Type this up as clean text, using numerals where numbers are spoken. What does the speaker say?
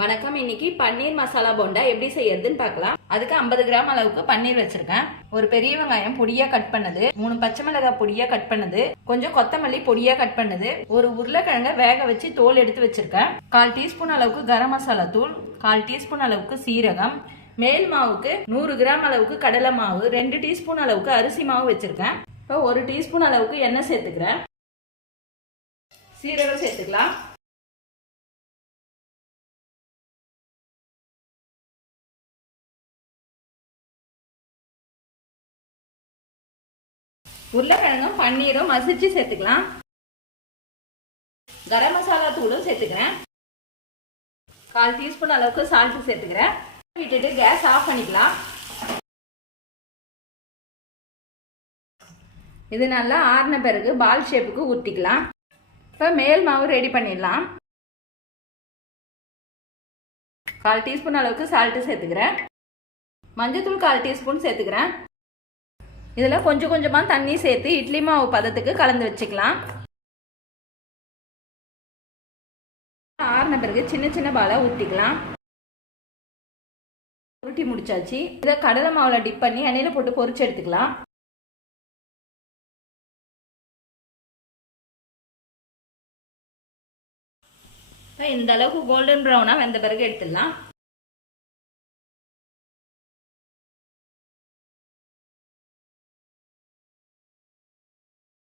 வணக்கம். இன்னைக்கு பன்னீர் மசாலா போண்டா எப்படி செய்யறதுன்னு பார்க்கலாம். அதுக்கு 50 கிராம் அளவுக்கு பன்னீர் வச்சிருக்கேன். ஒரு பெரிய வெங்காயம் பொடியா கட் பண்ணது, 3 பச்சை மிளகாய் பொடியா கட் பண்ணது, கொஞ்சம் கொத்தமல்லி பொடியா கட் பண்ணது, ஒரு உருளைக்கிழங்க வேக வச்சு தோல் எடுத்து வச்சிருக்கேன். 1/4 டீஸ்பூன் அளவுக்கு கரம் மசாலா தூள், 1/4 டீஸ்பூன் அளவுக்கு சீரகம், மேல் மாவுக்கு 100 கிராம் அளவுக்கு கடலை மாவு, 2 டீஸ்பூன் அளவுக்கு அரிசி மாவு வச்சிருக்கேன். இப்போ 1 டீஸ்பூன் அளவுக்கு எண்ணெய் சேர்த்துக்கிறேன். சீரகம் சேர்த்துக்கலாம். உருளைக்கிழங்கும் பன்னீரும் மசிச்சு சேர்த்துக்கலாம். கரம் மசாலா தூளும் சேர்த்துக்கிறேன். 1/4 டீஸ்பூன் அளவுக்கு சால்ட் சேர்த்துக்கிறேன். விட்டுட்டு கேஸ் ஆஃப் பண்ணிக்கலாம். இது நல்லா ஆறின பிறகு பால் ஷேப்புக்கு ஊற்றிக்கலாம். இப்போ மேல் மாவு ரெடி பண்ணிடலாம். 1/4 டீஸ்பூன் அளவுக்கு சால்ட்டு சேர்த்துக்கிறேன். மஞ்சத்தூள் 1/4 டீஸ்பூன் சேர்த்துக்கிறேன். இதில் கொஞ்சம் கொஞ்சமாக தண்ணி சேர்த்து இட்லி மாவு பதத்துக்கு கலந்து வச்சுக்கலாம். ஆறின பிறகு சின்ன சின்ன பாலை ஊற்றிக்கலாம். உருட்டி முடிச்சாச்சு. இதை கடலை மாவில் டிப் பண்ணி எண்ணெயில் போட்டு பொரிச்சு எடுத்துக்கலாம். இந்த அளவுக்கு கோல்டன் ப்ரௌனாக வெந்த பிறகு எடுத்துடலாம்.